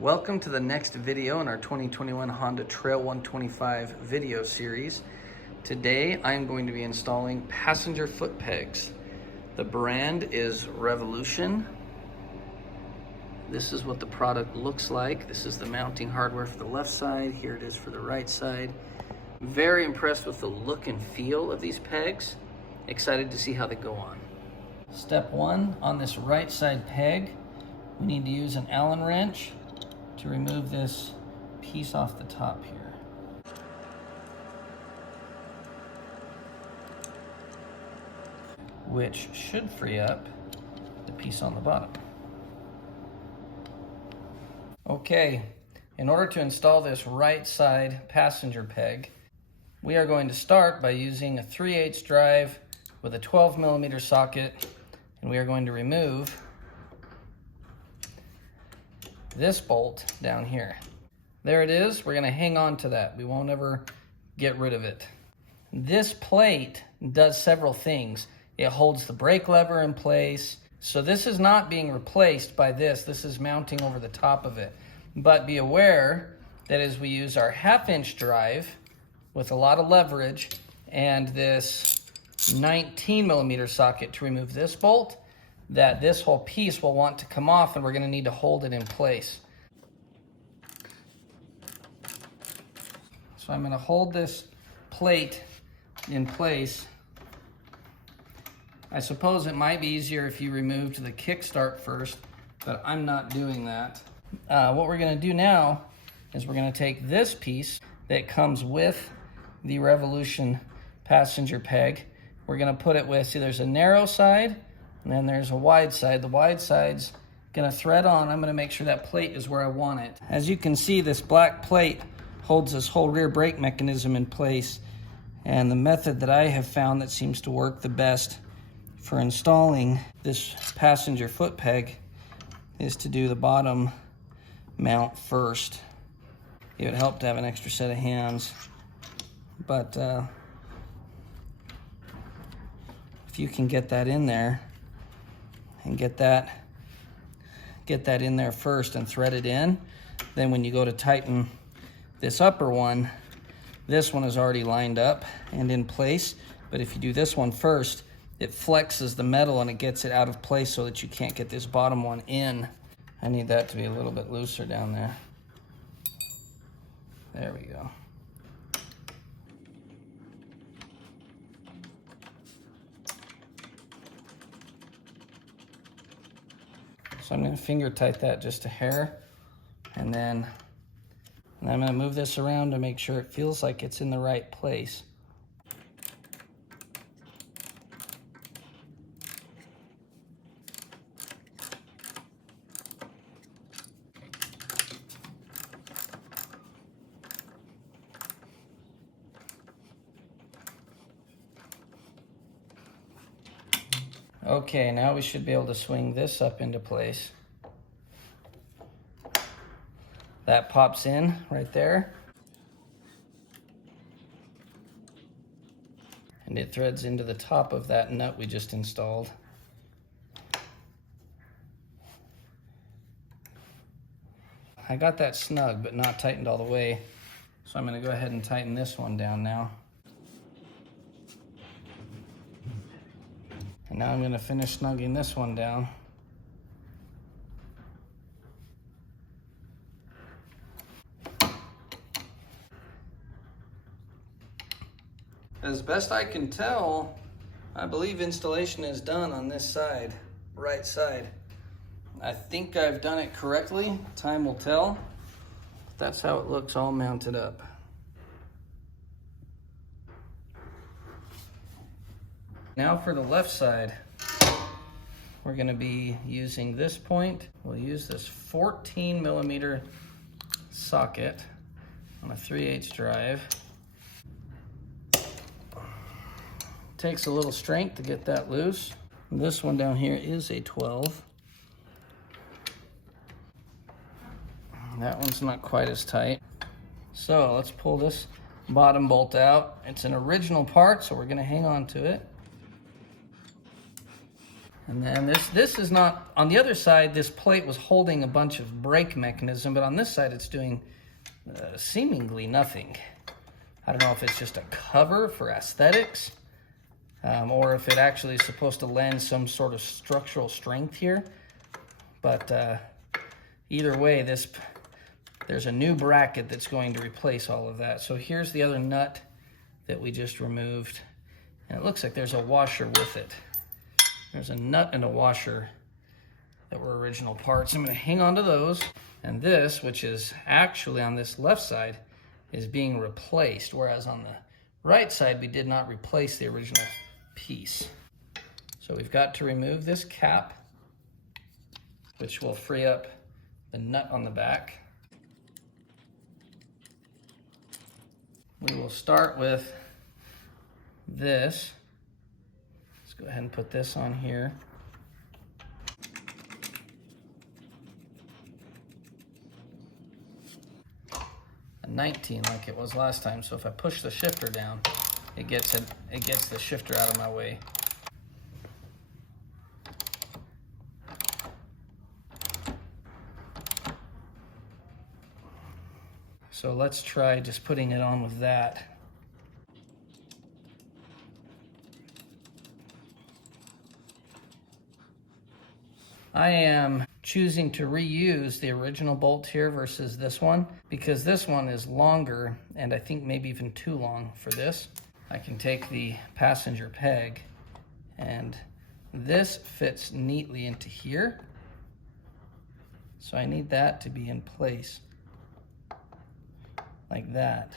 Welcome to the next video in our 2021 Honda Trail125 video series. Today I'm going to be installing passenger foot pegs. The brand is Revolution. This is what the product looks like. This is the mounting hardware for the left side. Here it is for the right side. Very impressed with the look and feel of these pegs. Excited to see how they go on. Step one, on this right side peg, we need to use an Allen wrench to remove this piece off the top here. Which should free up the piece on the bottom. Okay, in order to install this right side passenger peg, we are going to start by using a 3/8 drive with a 12mm socket, and we are going to remove this bolt down here. There it is. We're going to hang on to that. We won't ever get rid of it. This plate does several things. It holds the brake lever in place. So this is not being replaced by this. This is mounting over the top of it. But be aware that as we use our 1/2" drive with a lot of leverage and this 19mm socket to remove this bolt, that this whole piece will want to come off, and we're going to need to hold it in place. So I'm going to hold this plate in place. I suppose it might be easier if you removed the kickstart first, but I'm not doing that. What we're going to do now is we're going to take this piece that comes with the Revolution passenger peg. We're going to put it with, see, there's a narrow side and then there's a wide side. The wide side's going to thread on. I'm going to make sure that plate is where I want it. As you can see, this black plate holds this whole rear brake mechanism in place. And the method that I have found that seems to work the best for installing this passenger foot peg is to do the bottom mount first. It would help to have an extra set of hands, but if you can get that in there and get that in there first and thread it in, then when you go to tighten this upper one, this one is already lined up and in place. But if you do this one first, it flexes the metal and it gets it out of place so that you can't get this bottom one in. I need that to be a little bit looser down there. There we go. So I'm going to finger tight that just a hair, and then I'm going to move this around to make sure it feels like it's in the right place. Okay, now we should be able to swing this up into place. That pops in right there. And it threads into the top of that nut we just installed. I got that snug, but not tightened all the way. So I'm going to go ahead and tighten this one down now. And now I'm going to finish snugging this one down. As best I can tell, I believe installation is done on this side, right side. I think I've done it correctly. Time will tell. That's how it looks all mounted up. Now for the left side, we're going to be using this point. We'll use this 14mm socket on a 3/8 drive. Takes a little strength to get that loose. And this one down here is a 12. That one's not quite as tight. So let's pull this bottom bolt out. It's an original part, so we're going to hang on to it. And then this is not, on the other side, this plate was holding a bunch of brake mechanism, but on this side it's doing seemingly nothing. I don't know if it's just a cover for aesthetics, or if it actually is supposed to lend some sort of structural strength here. But either way, there's a new bracket that's going to replace all of that. So here's the other nut that we just removed, and it looks like there's a washer with it. There's a nut and a washer that were original parts. I'm going to hang on to those. And this, which is actually on this left side, is being replaced, whereas on the right side, we did not replace the original piece. So we've got to remove this cap, which will free up the nut on the back. We will start with this. Let's go ahead and put this on here. A 19 like it was last time, so if I push the shifter down, it gets the shifter out of my way. So let's try just putting it on with that. I am choosing to reuse the original bolt here versus this one because this one is longer and I think maybe even too long for this. I can take the passenger peg and this fits neatly into here. So I need that to be in place like that.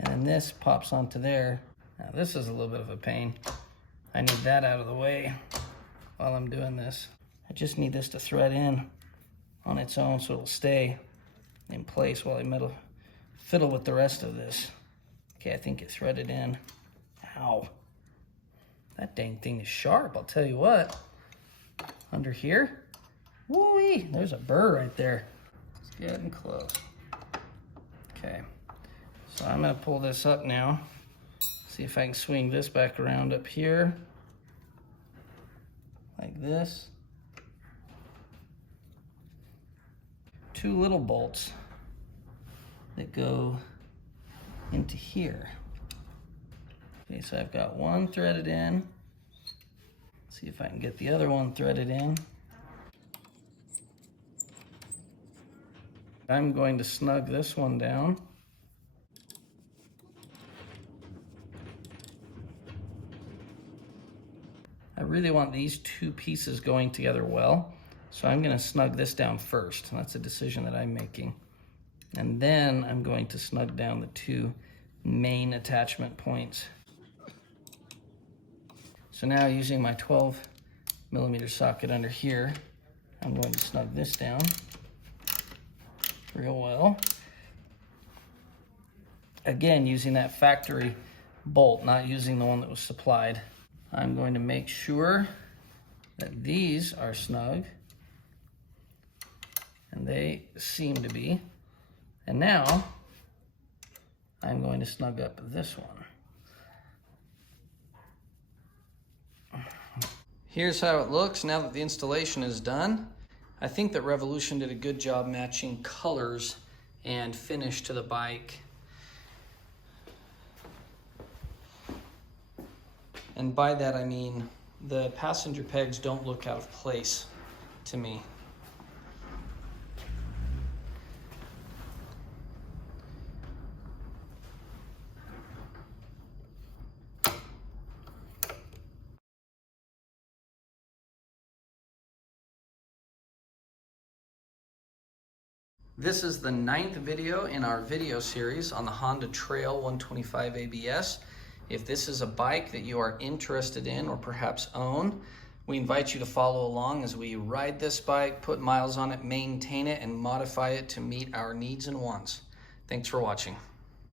And then this pops onto there. Now this is a little bit of a pain. I need that out of the way while I'm doing this. I just need this to thread in on its own so it'll stay in place while I fiddle with the rest of this. Okay, I think it threaded in. Ow. That dang thing is sharp, I'll tell you what. Under here, woo-wee, there's a burr right there. It's getting close. Okay, so I'm gonna pull this up now. See if I can swing this back around up here. Like this. Two little bolts that go into here. Okay, so I've got one threaded in. Let's see if I can get the other one threaded in. I'm going to snug this one down. I really want these two pieces going together well, so I'm going to snug this down first. That's a decision that I'm making. And then I'm going to snug down the two main attachment points. So now using my 12mm socket under here, I'm going to snug this down real well. Again, using that factory bolt, not using the one that was supplied. I'm going to make sure that these are snug, and they seem to be. And now I'm going to snug up this one. Here's how it looks now that the installation is done. I think that Revolution did a good job matching colors and finish to the bike. And by that I mean the passenger pegs don't look out of place to me. This is the 9th video in our video series on the Honda Trail125 ABS. If this is a bike that you are interested in or perhaps own, we invite you to follow along as we ride this bike, put miles on it, maintain it, and modify it to meet our needs and wants. Thanks for watching.